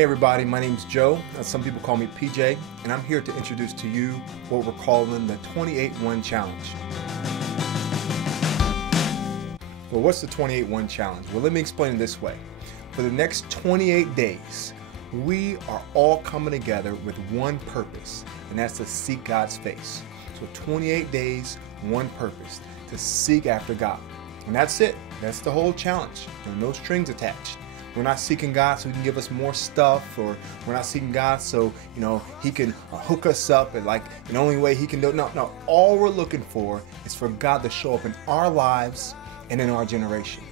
Hey everybody, my name's Joe. Some people call me PJ, and I'm here to introduce to you what we're calling the 28-1 Challenge. Well, what's the 28-1 Challenge? Well, let me explain it this way. For the next 28 days, we are all coming together with one purpose, and that's to seek God's face. So 28 days, one purpose, to seek after God. And that's it. That's the whole challenge. There are no strings attached. We're not seeking God so He can give us more stuff, or we're not seeking God so, He can hook us up and the only way He can do it. No. All we're looking for is for God to show up in our lives and in our generation.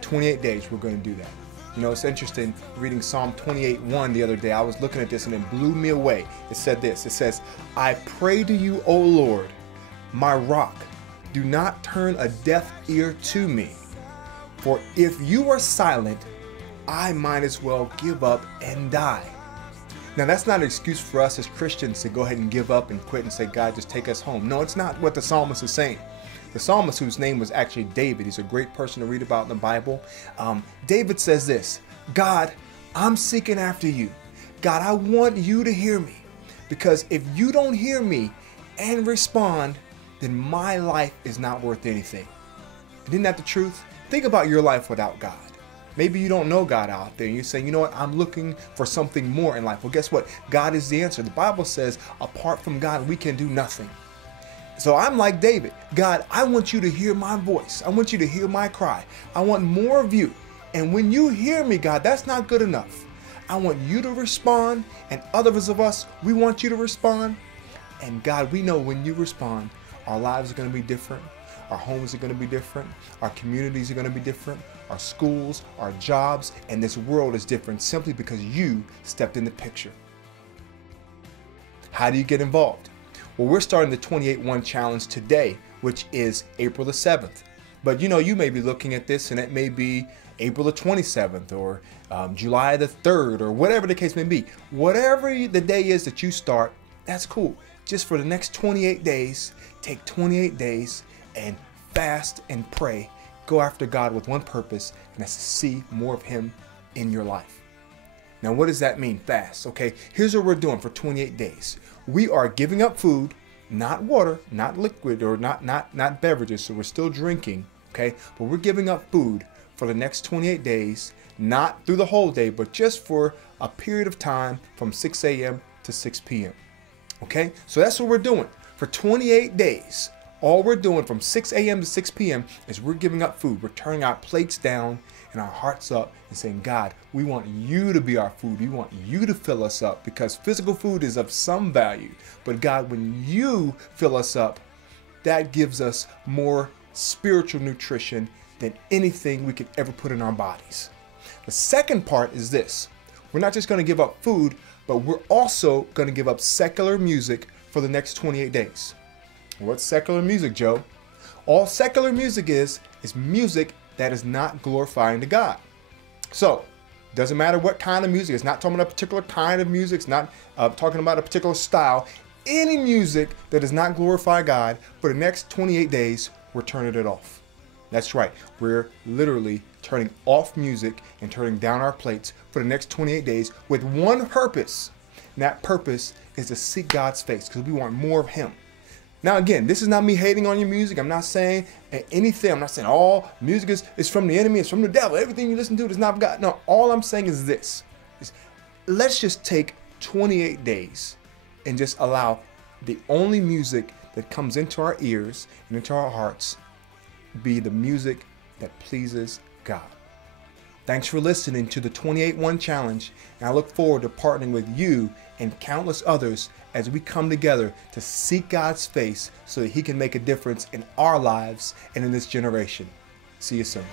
28 days, we're going to do that. It's interesting, reading Psalm 28:1 the other day, I was looking at this and it blew me away. It said this, it says, "I pray to you, O Lord, my rock, do not turn a deaf ear to me. For if you are silent, I might as well give up and die." Now that's not an excuse for us as Christians to go ahead and give up and quit and say, "God, just take us home." No, it's not what the psalmist is saying. The psalmist, whose name was actually David, he's a great person to read about in the Bible. David says this, "God, I'm seeking after you. God, I want you to hear me. Because if you don't hear me and respond, then my life is not worth anything." And isn't that the truth? Think about your life without God. Maybe you don't know God out there and you're saying, "You know what, I'm looking for something more in life." Well, guess what? God is the answer. The Bible says, apart from God, we can do nothing. So I'm like David. God, I want you to hear my voice. I want you to hear my cry. I want more of you. And when you hear me, God, that's not good enough. I want you to respond, and others of us, we want you to respond. And God, we know when you respond, our lives are going to be different. Our homes are going to be different. Our communities are going to be different. Our schools, our jobs, and this world is different simply because you stepped in the picture. How do you get involved? Well, we're starting the 28-1 Challenge today, which is April the 7th. But you may be looking at this and it may be April the 27th or July the 3rd or whatever the case may be. Whatever the day is that you start, that's cool. Just for the next 28 days, take 28 days and fast and pray. Go after God with one purpose, and that's to see more of Him in your life. Now, what does that mean, fast? Okay, here's what we're doing for 28 days. We are giving up food, not water, not liquid, or not beverages, so we're still drinking, okay? But we're giving up food for the next 28 days, not through the whole day, but just for a period of time from 6 a.m. to 6 p.m., okay? So that's what we're doing. For 28 days, all we're doing from 6 a.m. to 6 p.m. is we're giving up food. We're turning our plates down and our hearts up and saying, "God, we want you to be our food. We want you to fill us up," because physical food is of some value. But God, when you fill us up, that gives us more spiritual nutrition than anything we could ever put in our bodies. The second part is this. We're not just going to give up food, but we're also going to give up secular music for the next 28 days. What's secular music, Joe? All secular music is music that is not glorifying to God. So, doesn't matter what kind of music. It's not talking about a particular kind of music. It's not talking about a particular style. Any music that does not glorify God, for the next 28 days, we're turning it off. That's right. We're literally turning off music and turning down our plates for the next 28 days with one purpose. And that purpose is to seek God's face because we want more of Him. Now again, this is not me hating on your music. I'm not saying anything. I'm not saying all music is from the enemy, it's from the devil. Everything you listen to is not God. No, all I'm saying is this. Let's just take 28 days and just allow the only music that comes into our ears and into our hearts be the music that pleases God. Thanks for listening to the 28-1 Challenge, and I look forward to partnering with you and countless others as we come together to seek God's face so that He can make a difference in our lives and in this generation. See you soon.